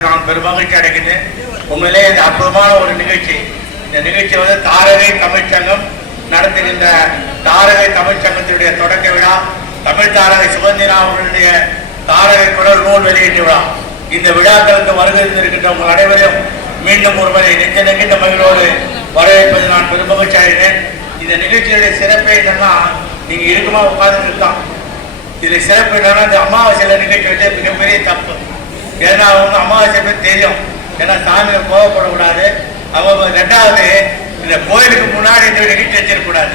நான் பெருமகிழ்ச்சி அடைகிறேன் உண்மையிலே இந்த அற்புதமான ஒரு நிகழ்ச்சி. இந்த நிகழ்ச்சி வந்து தாரகை தமிழ்ச்சங்கம் நடத்துகின்ற தாரகை தமிழ்ச்சங்கத்தினுடைய தொடக்க விழா தமிழ் தாரகை சுகந்திரா அவர்களுடைய தாரகை குரல் நூல் வெளியீட்டு விழா. இந்த விழாக்களுக்கு வருகை இருக்கின்ற உங்கள் அனைவரையும் மீண்டும் ஒருவரை நெஞ்ச நெகின்ற மகிழோடு வரவேற்பது நான் பெருமகிழ்ச்சி அடைகிறேன் இந்த நிகழ்ச்சியுடைய சிறப்பே என்னன்னா நீங்க இருக்குமா உட்கார்ந்து இருக்கான் இதுல சிறப்பு என்னன்னா இந்த அமாவாசையில நிகழ்ச்சி வச்ச மிகப்பெரிய தப்பு. ஏன்னா அவங்க அமாவாசை பற்றி தெரியும். ஏன்னா சாமியை கோவப்படக்கூடாது. அவங்க ரெண்டாவது இந்த கோயிலுக்கு முன்னாடி இந்த நிகழ்ச்சி வச்சிடக்கூடாது.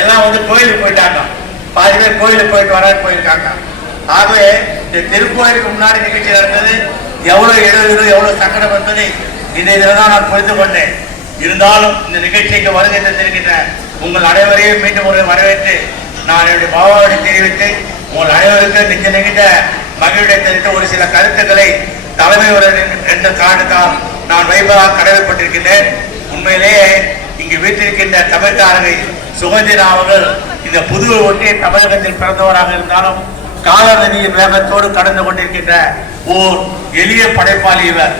எல்லாம் வந்து கோயிலுக்கு போயிட்டாங்க. பாதி பேர் கோயிலுக்கு போயிட்டு வராது போயிருக்காங்க. ஆகவே இந்த திருக்கோயிலுக்கு முன்னாடி நிகழ்ச்சி நடந்தது. எவ்வளோ எழுதுது எவ்வளோ சங்கடம் வந்தது? இந்த இதில் தான் நான் புரிந்து கொண்டேன். இருந்தாலும் இந்த நிகழ்ச்சிக்கு வருகை தந்திருக்கின்ற உங்கள் அனைவரையும் மீண்டும் ஒரு வரவேற்று நான் என்னுடைய பாவாவை தெரிவித்து உங்கள் அனைவருக்கும் நிச்சய நிகழ்ந்த மகிழ்ச்சியை ஒரு சில கருத்துக்களை தலைமை என்ற காரணத்தால் நான் வைபவாக கடமைப்பட்டிருக்கின்றேன். உண்மையிலேயே இங்கு வீட்டிருக்கின்ற தமிழ்காரர்கள் சுகந்திரா அவர்கள் இந்த புது ஒன்றிய தமிழகத்தில் பிறந்தவராக இருந்தாலும் காலநதியின் வேகத்தோடு கடந்து கொண்டிருக்கின்ற ஓர் எளிய படைப்பாளி இவர்.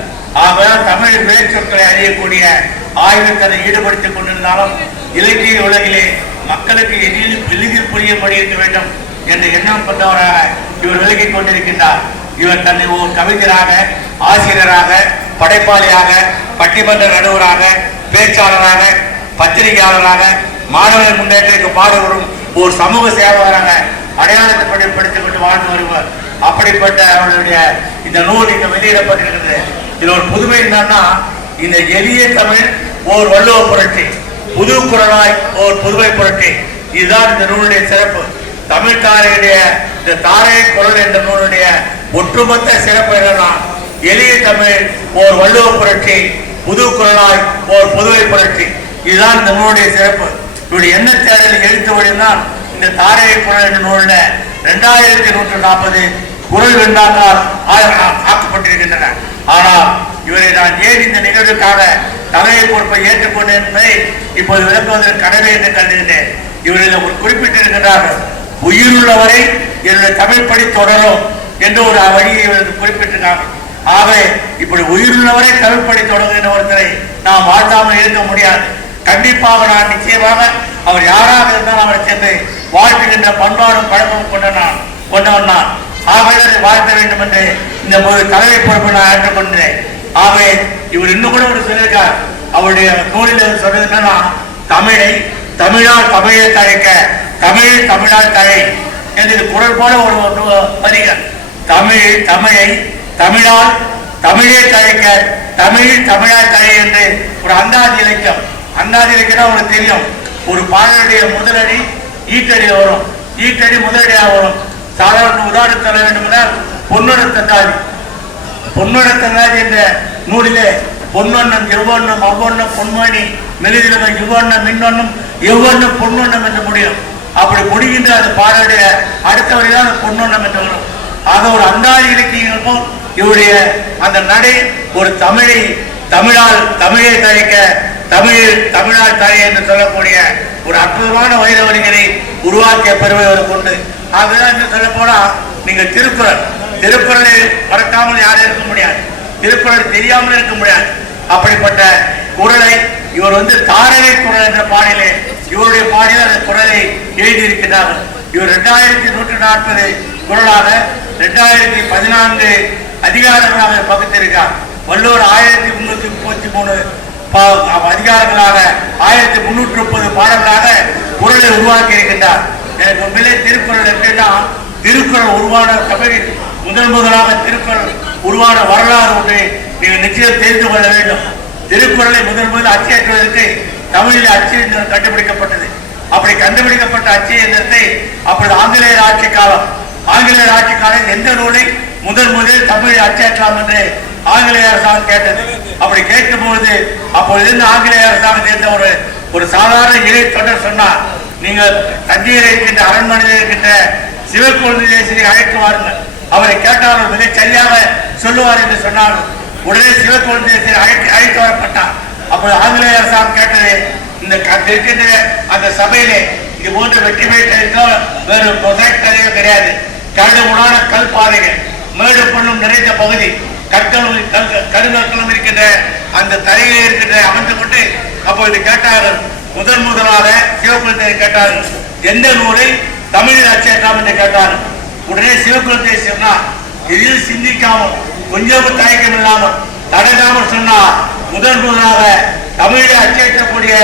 ஆகையால் தமிழ் வேர்ச்சொற்களை அறியக்கூடிய ஆய்வில் தன்னை ஈடுபடுத்திக் கொண்டிருந்தாலும் இலக்கிய உலகிலே மக்களுக்கு எளிதில் எளிதில் புரியும்படி இருக்க வேண்டும் என்ற எண்ணம் கொண்டவராக இவர் விலகிக் கொண்டிருக்கின்றார். இவர் தன்னை ஒரு கவிஞராக ஆசிரியராக படைப்பாளியாக பட்டிமன்ற நடுவராக பேச்சாளராக பத்திரிகையாளராக மாணவர் முன்னேற்றத்துக்கு பாடுபடும் ஒரு சமூக சேவகராக அடையாளத்தை படிப்படுத்திக் கொண்டு வாழ்ந்து வருவார். அப்படிப்பட்ட அவருடைய இந்த நூல் இங்க வெளியிடப்பட்டிருக்கிறது. இதுல ஒரு புதுமை என்னன்னா இந்த எளிய தமிழ் ஓர் வள்ளுவ புரட்சி புது குரலாய் ஓர் புதுமை புரட்சி. இதுதான் இந்த நூலுடைய சிறப்பு. தமிழ் தாரையுடைய இந்த தாரை குரல் என்ற நூலுடைய ஒட்டுமொத்த சிறப்பு என்னன்னா எளிய தமிழ் ஓர் வள்ளுவ புரட்சி புது குரலாய் ஓர் புதுவை புரட்சி. இதுதான் இந்த நூலுடைய சிறப்பு. இவருடைய என்ன தேடல் எழுத்து வழிதான் இந்த தாரை குரல் என்ற நூலில் ரெண்டாயிரத்தி நூற்று நாற்பது குரல் வெண்ணாக்கால் ஆக்கப்பட்டிருக்கின்றன ஆனால் இவரை நான் ஏன் இந்த நிகழ்வுக்காக தலைமை பொறுப்பை ஏற்றுக்கொண்டேன் என்பதை இப்போது விளக்குவதற்கு கடமை என்று கருதுகின்றேன். இவர்கள் ஒரு குறிப்பிட்டிருக்கிறார்கள் உயிருள்ளவரை என்னுடைய தமிழ் படி தொடரும் என்று ஒரு வழியை குறிப்பிட்டிருக்காங்க. ஆகவே இப்படி உயிருள்ளவரை தமிழ் படி தொடங்குகிற ஒருத்தரை நாம் வாழ்த்தாமல் இருக்க முடியாது. கண்டிப்பாக நான் நிச்சயமாக அவர் யாராக இருந்தாலும் அவரை சேர்ந்து வாழ்த்துகின்ற பண்பாடும் பழக்கமும் கொண்ட நான் கொண்டவன் நான். ஆகவே வாழ்த்த வேண்டும் என்று இந்த ஒரு தலைமை பொறுப்பை நான் ஏற்றுக்கொண்டேன் ஆகவே இவர் இன்னும் கூட ஒரு சொல்லியிருக்கார். அவருடைய நூலில் சொன்னது என்னன்னா தமிழை தமிழால் தமிழை தழைக்க தமிழ் தமிழால் தழை என்று குரல் போல ஒரு ஒரு வரிகள் தமிழ் தமிழை தமிழால் தமிழே தழைக்க தமிழ் தமிழால் தழை என்று ஒரு அந்தாதி இலக்கியம். அந்தாதி இலக்கியம் உங்களுக்கு தெரியும். ஒரு பாடலுடைய முதலடி ஈட்டடியில் வரும். ஈட்டடி முதலடியாக வரும். சாதாரண உதாரணம் சொல்ல வேண்டுமென்றால் பொன்னுட தந்தாதி பொன்னுட தந்தாதி என்ற நூலிலே பொன்னொன்னம் எவ்வொன்னும் அவ்வொன்னும் பொன்மணி மெலிதிலும் இவ்வொன்னும் மின்னொன்னும் எவ்வொன்னும் பொன்னொன்னம் என்று முடியும். அப்படி முடிகின்ற அந்த பாடலுடைய அடுத்த வரைதான் அந்த நம்ம என்று வரும் ஆக ஒரு அந்தாதி இலக்கியங்களுக்கும் இவருடைய அந்த நடை ஒரு தமிழை தமிழால் தமிழை தழைக்க தமிழில் தமிழால் தழை என்று சொல்லக்கூடிய ஒரு அற்புதமான வைரவணிகளை உருவாக்கிய பெருமை அவருக்கு உண்டு ஆகவே என்று சொல்ல போனா திருக்குறள் திருக்குறளை மறக்காமல் யாரும் இருக்க முடியாது. திருக்குறள் தெரியாமல் இருக்க முடியாது. அப்படிப்பட்ட குரலை இவர் வந்து தாரகை குரல் என்ற பாடலே இவருடைய பாடியில் அந்த குரலை எழுதியிருக்கிறார்கள். இவர் இரண்டாயிரத்தி நூற்றி நாற்பது குரலாக இரண்டாயிரத்தி பதினான்கு அதிகாரங்களாக பகுத்திருக்கார் வள்ளுவர் ஆயிரத்தி முன்னூத்தி முப்பத்தி மூணு அதிகாரங்களாக ஆயிரத்தி முன்னூற்றி முப்பது பாடங்களாக குரலை உருவாக்கி இருக்கின்றார் எனக்கு உண்மையிலே திருக்குறள் எப்படின்னா திருக்குறள் உருவான தமிழில் முதல் முதலாக திருக்குறள் உருவான வரலாறு ஒன்றை நீங்கள் நிச்சயம் தெரிந்து கொள்ள வேண்டும். திருக்குறளை முதல் முதல் அச்சேற்றுவதற்கு தமிழில் அச்சு எந்திரம் கண்டுபிடிக்கப்பட்டது. அப்படி கண்டுபிடிக்கப்பட்ட அச்சு எந்திரத்தை அப்பொழுது ஆங்கிலேயர் ஆட்சி காலம். ஆங்கிலேயர் ஆட்சி காலம் எந்த நூலை? முதல் முதலில் தமிழில் அச்சேற்றலாம் என்று ஆங்கிலேய அரசாங்கம் கேட்டது. அப்படி கேட்கும்போது அப்பொழுது இருந்து ஆங்கிலேய அரசாங்கம் சேர்ந்த ஒரு ஒரு சாதாரண இறை தொடர் சொன்னார் நீங்கள் தஞ்சையில் இருக்கின்ற அரண்மனையில் இருக்கின்ற சிவக்குழந்தை தேசியை அழைத்து வாருங்கள். அவரை கேட்டாலும் மிக சரியாக சொல்லுவார் என்று சொன்னார் உடனே சிவக்குழந்தை தேசியை அழைத்து அழைத்து வரப்பட்டார். அப்போது ஆங்கிலேய அரசாங்கம் கேட்டது இந்த இருக்கின்ற அந்த சபையிலே இது போன்ற வெற்றி பெற்றோ வேறு மொசைக் கிடையாது. கரடுமுடான கல் பாதைகள் மேடு பொண்ணும் நிறைந்த பகுதி கற்களும் கருங்கற்களும் இருக்கின்ற அந்த தரையிலே இருக்கின்ற அமர்ந்து கொண்டு அப்பொழுது கேட்டார்கள் முதன் முதலாக சிவகுலத்தை கேட்டார்கள் எந்த நூலை தமிழில் அச்சேற்றாம்? என்று கேட்டார்கள். உடனே சிவகுலத்தை சொன்னார் இதில் சிந்திக்காமல் கொஞ்சம் தயக்கம் இல்லாமல் தடங்காமல் சொன்னார். முதல் நூலாக தமிழில் அச்சேற்றக்கூடிய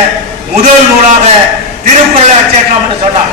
முதல் நூலாக திருக்குறளை அச்சேற்றம் என்று சொன்னார்.